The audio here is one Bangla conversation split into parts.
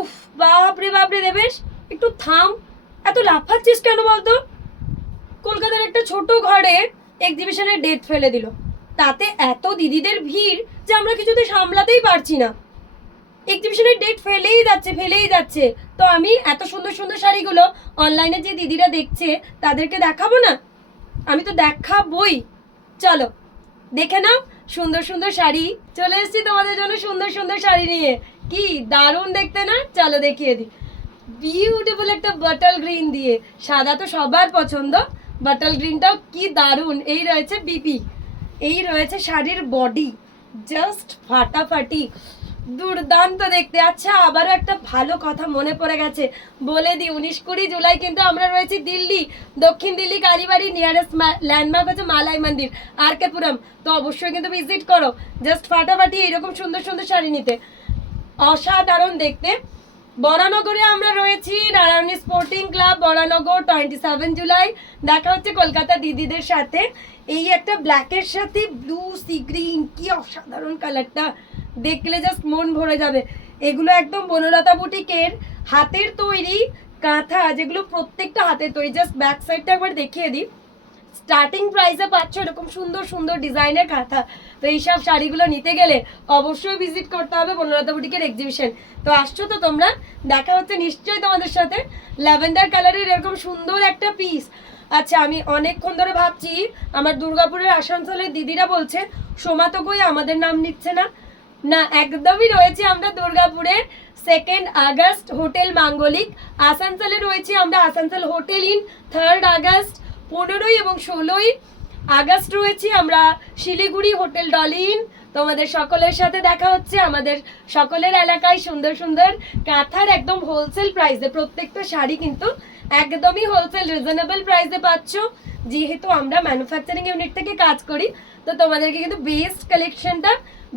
উফ, বাপরে বাপরে দেবেশ, একটু থাম। এত লাফাচ্ছিস কেন বলতো? কলকাতার একটা ছোট ঘরে এক্সিবিশনের ডেট ফেলে দিল, তাতে এত দিদিদের ভিড় যে আমরা কিছুতে সামলাতেই পারছি না। এক্সিবিশনের ডেট ফেলেই যাচ্ছে। তো আমি এত সুন্দর সুন্দর শাড়িগুলো অনলাইনে যে দিদিরা দেখছে তাদেরকে দেখাবো না? আমি তো দেখাবই। চলো দেখে নাও সুন্দর সুন্দর শাড়ি। চলে এসেছি তোমাদের জন্য সুন্দর সুন্দর শাড়ি নিয়ে। কি দারুণ দেখতে না? চলো দেখিয়ে দিই। বিউটিফুল একটা বাটাল গ্রিন দিয়ে, সাদা তো সবার পছন্দ, বাটাল গ্রিনটাও কি দারুণ। এই রয়েছে বিপি, এই রয়েছে শাড়ির বডি, জাস্ট ফাটাফাটি, দুর্দান্ত দেখতে। আচ্ছা, আবারও একটা ভালো কথা মনে পড়ে গেছে, বলে দিই। 19-20 জুলাই কিন্তু আমরা রয়েছি দিল্লি, দক্ষিণ দিল্লি কালীবাড়ি, নিয়ারেস্ট ল্যান্ডমার্ক হচ্ছে মালাই মন্দির, আর কে পুরম। তো অবশ্যই কিন্তু ভিজিট করো, জাস্ট ফাটাফাটি এরকম সুন্দর সুন্দর শাড়ি নিতে, অসাধারণ দেখতে। বরানগরে আমরা রয়েছি, নারায়ণী স্পোর্টিং ক্লাব বরানগর। 27 জুলাই দেখা হচ্ছে কলকাতা দিদিদের সাথে। এই একটা ব্ল্যাকের সাথে ব্লু সি গ্রিন, কি অসাধারণ কালারটা, দেখলে জাস্ট মন ভরে যাবে। এগুলো একদম বনলতা বুটিকের হাতের তৈরি কাঁথা, যেগুলো প্রত্যেকটা হাতের তৈরি। জাস্ট ব্যাক সাইডটা একবার দেখিয়ে দিই। স্টার্টিং প্রাইসে পাচ্ছ এরকম সুন্দর সুন্দর ডিজাইনের কাঁথা। তো এইসব শাড়িগুলো নিতে গেলে অবশ্যই ভিজিট করতে হবে বনলতা বুটিকের এক্সিবিশন। তো আসছো তো তোমরা, দেখা হচ্ছে নিশ্চয়ই তোমাদের সাথে। ল্যাভেন্ডার কালারের এরকম সুন্দর একটা পিস। আচ্ছা, আমি অনেকক্ষণ ধরে ভাবছি, আমার দুর্গাপুরের আসানসোলের দিদিরা বলছে সোমা তো কই আমাদের নাম নিচ্ছে না। না, একদমই রয়েছে আমরা দুর্গাপুরের 2 আগস্ট হোটেল মাঙ্গলিক। আসানসোলে রয়েছি আমরা আসানসোল হোটেল ইন 3 আগস্ট। 15 এবং 16 আগস্ট রয়েছি আমরা শিলিগুড়ি হোটেল ডলিন। তোমাদের সকলের সাথে দেখা হচ্ছে আমাদের সকলের এলাকায় সুন্দর সুন্দর কাঁথার একদম হোলসেল প্রাইসে। প্রত্যেকটা শাড়ি কিন্তু একদমই হোলসেল রিজনেবল প্রাইসে পাচ্ছ। যেহেতু আমরা ম্যানুফ্যাকচারিং ইউনিট থেকে কাজ করি, তো তোমাদেরকে কিন্তু বেস্ট কালেকশনটা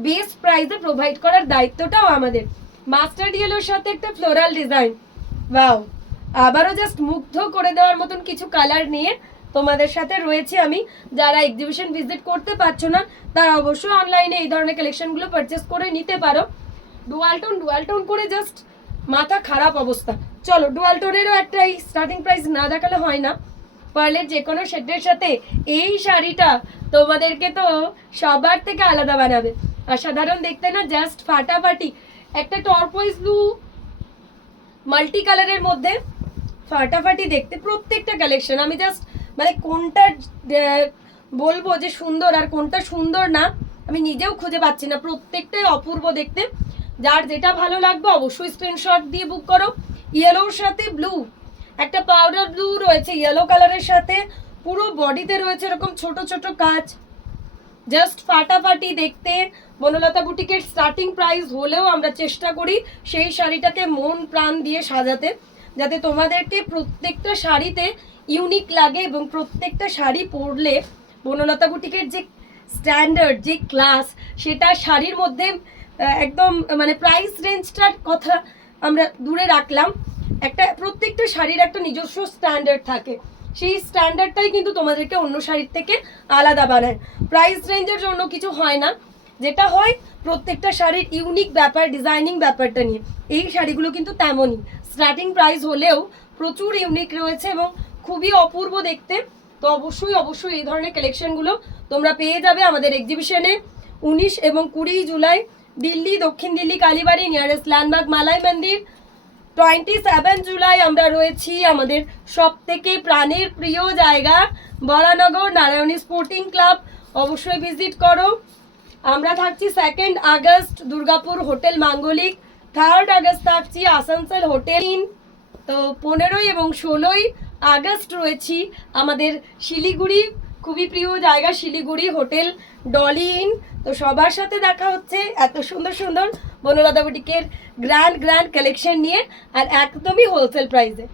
বেস্ট প্রাইসে প্রোভাইড করার দায়িত্বটাও আমাদের। মাস্টার্ড ইয়েলোর সাথে একটা ফ্লোরাল ডিজাইন, ওয়াও, আবারও জাস্ট মুগ্ধ করে দেওয়ার মতন কিছু কালার নিয়ে তোমাদের সাথে রয়েছে আমি। যারা এক্সিবিশন ভিজিট করতে পারছো না, তারা অবশ্যই অনলাইনে এই ধরনের কালেকশনগুলো পারচেস করে নিতে পারো। ডুয়াল টোন করে জাস্ট মাথা খারাপ অবস্থা। চলো, ডুয়াল টোনেরও একটা এই স্টার্টিং প্রাইস না দেখালে হয় না। পার্লের যে কোনো শেডের সাথে এই শাড়িটা তোমাদেরকে তো সবার থেকে আলাদা বানাবে। অসাধারণ দেখতে না, জাস্ট ফাটাফাটি। একটা টর্কোইজ ব্লু মাল্টি কালারের মধ্যে, ফাটাফাটি দেখতে প্রত্যেকটা কালেকশন। আমি জাস্ট মানে কোনটা বলবো যে সুন্দর আর কোনটা সুন্দর না, আমি নিজেও খুঁজে পাচ্ছি না। প্রত্যেকটাই অপূর্ব দেখতে। যার যেটা ভালো লাগবে অবশ্যই স্ক্রিনশট দিয়ে বুক করো। ইয়েলোর সাথে ব্লু, একটা পাউডার ব্লু রয়েছে ইয়েলো কালারের সাথে, পুরো বডিতে রয়েছে এরকম ছোট ছোট কাজ, জাস্ট ফাটাফাটি দেখতে। বনলতা বুটিকের স্টার্টিং প্রাইস হলেও আমরা চেষ্টা করি সেই শাড়িটাকে মন প্রাণ দিয়ে সাজাতে, যাতে তোমাদেরকে প্রত্যেকটা শাড়িতে ইউনিক লাগে এবং প্রত্যেকটা শাড়ি পরলে বনলতা বুটিকের যে স্ট্যান্ডার্ড, যে ক্লাস, সেটা শাড়ির মধ্যে একদম মানে প্রাইস রেঞ্জটার কথা আমরা দূরে রাখলাম। একটা প্রত্যেকটা শাড়ির একটা নিজস্ব স্ট্যান্ডার্ড থাকে, সেই স্ট্যান্ডার্ডটাই কিন্তু তোমাদেরকে অন্য শাড়ির থেকে আলাদা বানায়। প্রাইস রেঞ্জের জন্য কিছু হয় না, যেটা হয় প্রত্যেকটা শাড়ির ইউনিক ব্যাপার, ডিজাইনিং ব্যাপারটা নিয়ে। এই শাড়িগুলো কিন্তু তেমনই, স্টার্টিং প্রাইস হলেও প্রচুর ইউনিক রয়েছে এবং খুবই অপূর্ব দেখতে। তো অবশ্যই এই ধরনের কালেকশনগুলো তোমরা পেয়ে যাবে আমাদের এক্সিবিশনে। 19 এবং 20 জুলাই দিল্লি, দক্ষিণ দিল্লি কালীবাড়ি, নিয়ারেস্ট ল্যান্ডমার্ক মালাই মন্দির। 27 জুলাই আমরা রয়েছি আমাদের সব থেকে প্রাণের প্রিয় জায়গা বরানগর, নারায়ণী স্পোর্টিং ক্লাব। অবশ্যই ভিজিট করো। আমরা থাকছি 2 আগস্ট দুর্গাপুর হোটেল মাঙ্গলিক, 3 আগস্ট থাকছি আসানসোল হোটেল ইন। তো 15 এবং 16 আগস্ট রয়েছি আমাদের শিলিগুড়ি, খুবই প্রিয় জায়গা শিলিগুড়ি হোটেল ডলি ইন। তো সবার সাথে দেখা হচ্ছে এত সুন্দর সুন্দর বনলতা বুটিকের গ্র্যান্ড কালেকশন নিয়ে, আর একদমই হোলসেল প্রাইসে।